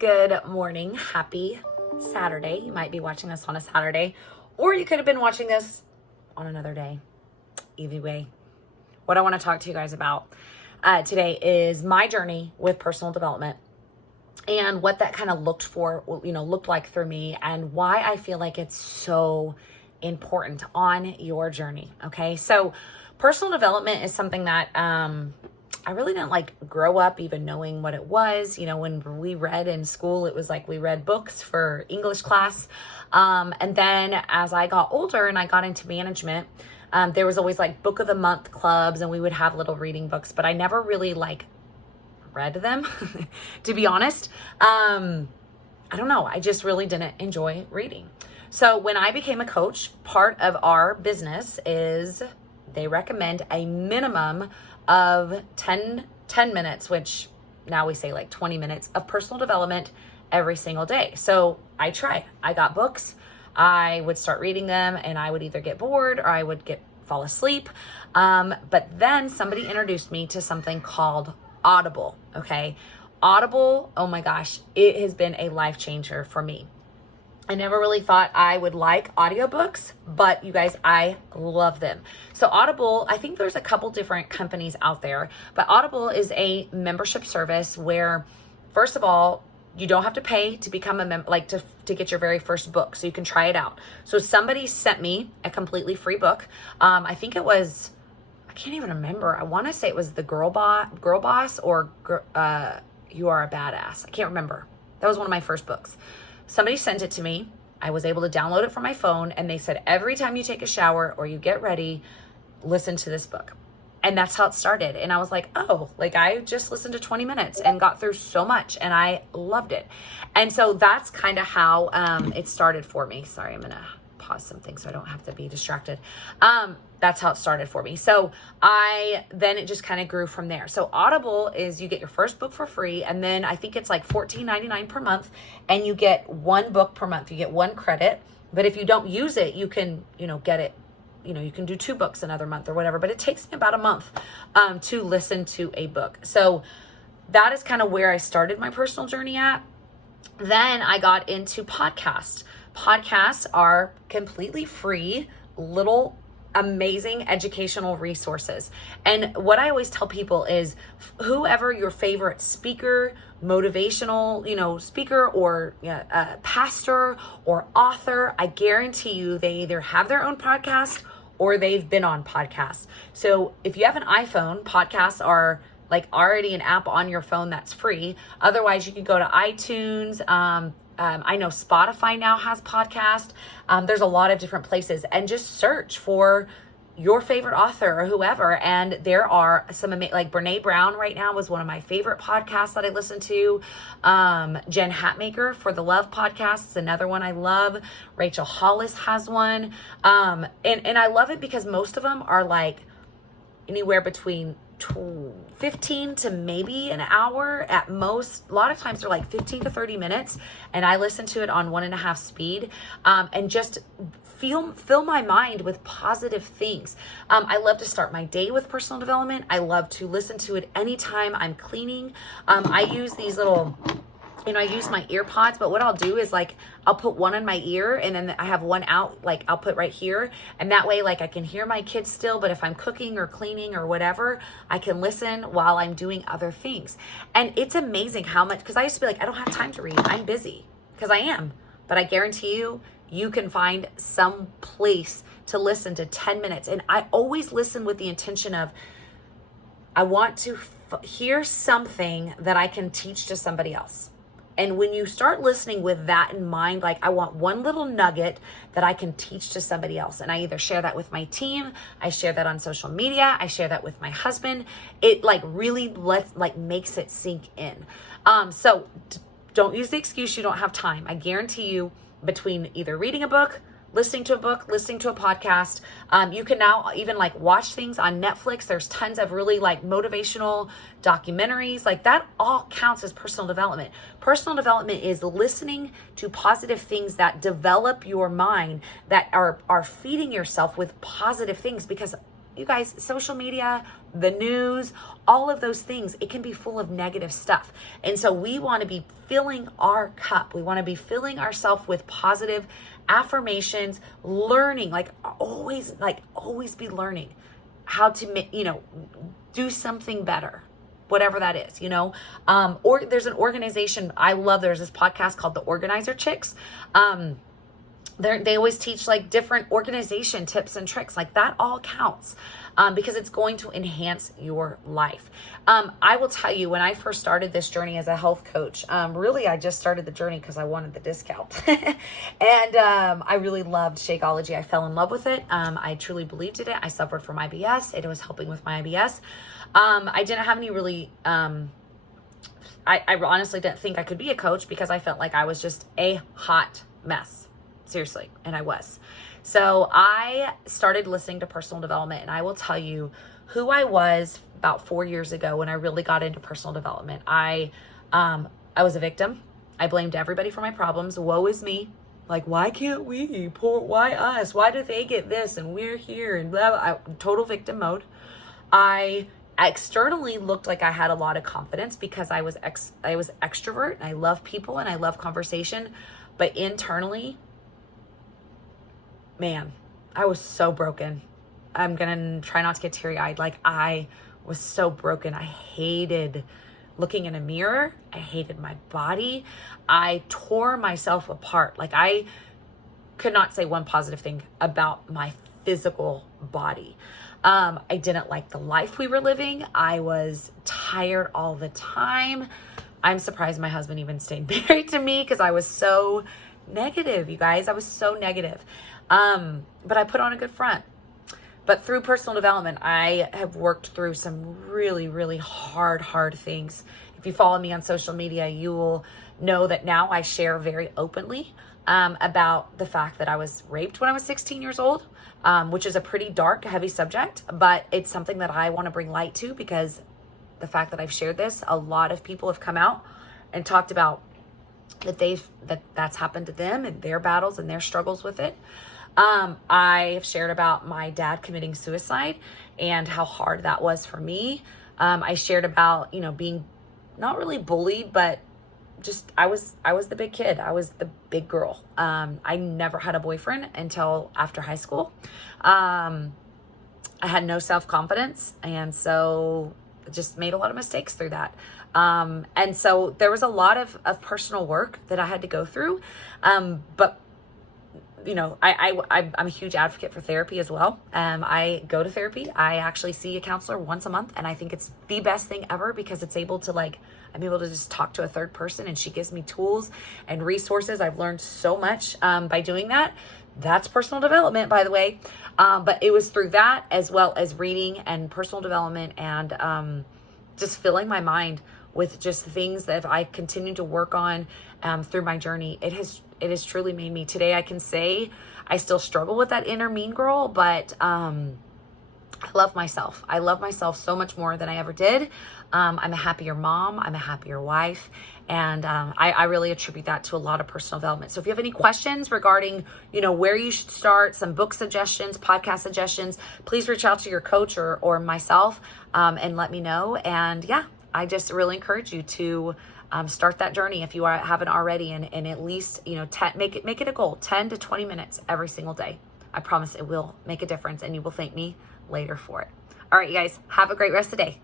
Good morning. Happy Saturday. You might be watching this on a Saturday, or you could have been watching this on another day. Either way, what I want to talk to you guys about today is my journey with personal development and what that kind of looked like for me, and why I feel like it's so important on your journey. Okay. So personal development is something that, I really didn't grow up even knowing what it was. When we read in school, it was like we read books for English class. And then as I got older and I got into management, there was always book of the month clubs, and we would have little reading books, but I never really read them, to be honest. I don't know. I just really didn't enjoy reading. So when I became a coach, part of our business is they recommend a minimum of 10 minutes, which now we say 20 minutes of personal development every single day. So I got books, I would start reading them, and I would either get bored or I would fall asleep. But then somebody introduced me to something called Audible. Okay. Audible. Oh my gosh. It has been a life changer for me. I never really thought I would like audiobooks, but you guys, I love them. So Audible, I think there's a couple different companies out there, but Audible is a membership service where, first of all, you don't have to pay to become a member, to get your very first book. So you can try it out. So somebody sent me a completely free book. I think it was, I can't even remember. I want to say it was The Girl Boss or You Are a Badass. I can't remember. That was one of my first books. Somebody sent it to me. I was able to download it from my phone, and they said, every time you take a shower or you get ready, listen to this book. And that's how it started. And I was like, I just listened to 20 minutes and got through so much, and I loved it. And so that's kind of how it started for me. Sorry, I'm going to pause something so I don't have to be distracted. That's how it started for me. So then it just kind of grew from there. So Audible is you get your first book for free. And then I think it's $14.99 per month, and you get one book per month. You get one credit, but if you don't use it, you can, get it, you can do 2 books another month or whatever, but it takes me about a month, to listen to a book. So that is kind of where I started my personal journey at. Then I got into podcasts. Podcasts are completely free, little amazing educational resources. And what I always tell people is whoever your favorite speaker, motivational, speaker or pastor or author, I guarantee you they either have their own podcast or they've been on podcasts. So if you have an iPhone, podcasts are already an app on your phone that's free. Otherwise, you can go to iTunes. I know Spotify now has podcasts. There's a lot of different places, and just search for your favorite author or whoever. And there are some Brene Brown right now was one of my favorite podcasts that I listen to. Jen Hatmaker for the Love podcast is another one I love. Rachel Hollis has one. And I love it because most of them are anywhere between 15 to maybe an hour at most. A lot of times they're 15 to 30 minutes, and I listen to it on 1.5 speed, and just fill my mind with positive things. I love to start my day with personal development. I love to listen to it anytime I'm cleaning. I use these little, I use my ear pods, but what I'll do is I'll put one in my ear, and then I have one out, I'll put right here. And that way, I can hear my kids still, but if I'm cooking or cleaning or whatever, I can listen while I'm doing other things. And it's amazing how much, because I used to be I don't have time to read. I'm busy, because I am. But I guarantee you, you can find some place to listen to 10 minutes. And I always listen with the intention of, I want to hear something that I can teach to somebody else. And when you start listening with that in mind, I want one little nugget that I can teach to somebody else. And I either share that with my team, I share that on social media, I share that with my husband. It really makes it sink in. So don't use the excuse you don't have time. I guarantee you, between either reading a book, listening to a book, listening to a podcast. You can now even watch things on Netflix. There's tons of really motivational documentaries. That all counts as personal development. Personal development is listening to positive things that develop your mind, that are feeding yourself with positive things, because you guys, social media, the news, all of those things, it can be full of negative stuff. And so we want to be filling our cup. We want to be filling ourselves with positive affirmations, learning, always be learning how to, do something better, whatever that is, or there's an organization I love. There's this podcast called The Organizer Chicks. They always teach different organization tips and tricks. That all counts because it's going to enhance your life. I will tell you, when I first started this journey as a health coach, really I just started the journey because I wanted the discount. And I really loved Shakeology. I fell in love with it. I truly believed in it. I suffered from IBS. It was helping with my IBS. I didn't have any really... I honestly didn't think I could be a coach because I felt like I was just a hot mess. Seriously. And I was. So I started listening to personal development, and I will tell you who I was about 4 years ago when I really got into personal development. I was a victim. I blamed everybody for my problems. Woe is me. Why can't we? Why us? Why do they get this and we're here? And blah, blah. Total victim mode. I externally looked like I had a lot of confidence because I was extrovert, and I love people and I love conversation. But internally, man, I was so broken. I'm going to try not to get teary-eyed. I was so broken. I hated looking in a mirror. I hated my body. I tore myself apart. I could not say one positive thing about my physical body. I didn't like the life we were living. I was tired all the time. I'm surprised my husband even stayed married to me because I was so negative, you guys. I was so negative. But I put on a good front. But through personal development, I have worked through some really, really hard things. If you follow me on social media, you will know that now I share very openly about the fact that I was raped when I was 16 years old, which is a pretty dark, heavy subject, but it's something that I want to bring light to because the fact that I've shared this, a lot of people have come out and talked about that's happened to them and their battles and their struggles with it. I have shared about my dad committing suicide and how hard that was for me. I shared about, being not really bullied, but just, I was the big kid. I was the big girl. I never had a boyfriend until after high school. I had no self-confidence. And so just made a lot of mistakes through that. And so there was a lot of personal work that I had to go through. But I'm a huge advocate for therapy as well. I go to therapy. I actually see a counselor once a month, and I think it's the best thing ever because it's able to I'm able to just talk to a third person, and she gives me tools and resources. I've learned so much by doing that. That's personal development, by the way. But it was through that as well as reading and personal development and just filling my mind with just things that I continue to work on through my journey. It has truly made me. Today I can say I still struggle with that inner mean girl, but I love myself. I love myself so much more than I ever did. I'm a happier mom. I'm a happier wife. And I really attribute that to a lot of personal development. So if you have any questions regarding, where you should start, some book suggestions, podcast suggestions, please reach out to your coach or myself and let me know. And yeah, I just really encourage you to start that journey if you haven't already, and at least make it a goal, 10 to 20 minutes every single day. I promise it will make a difference, and you will thank me later for it. All right, you guys, have a great rest of the day.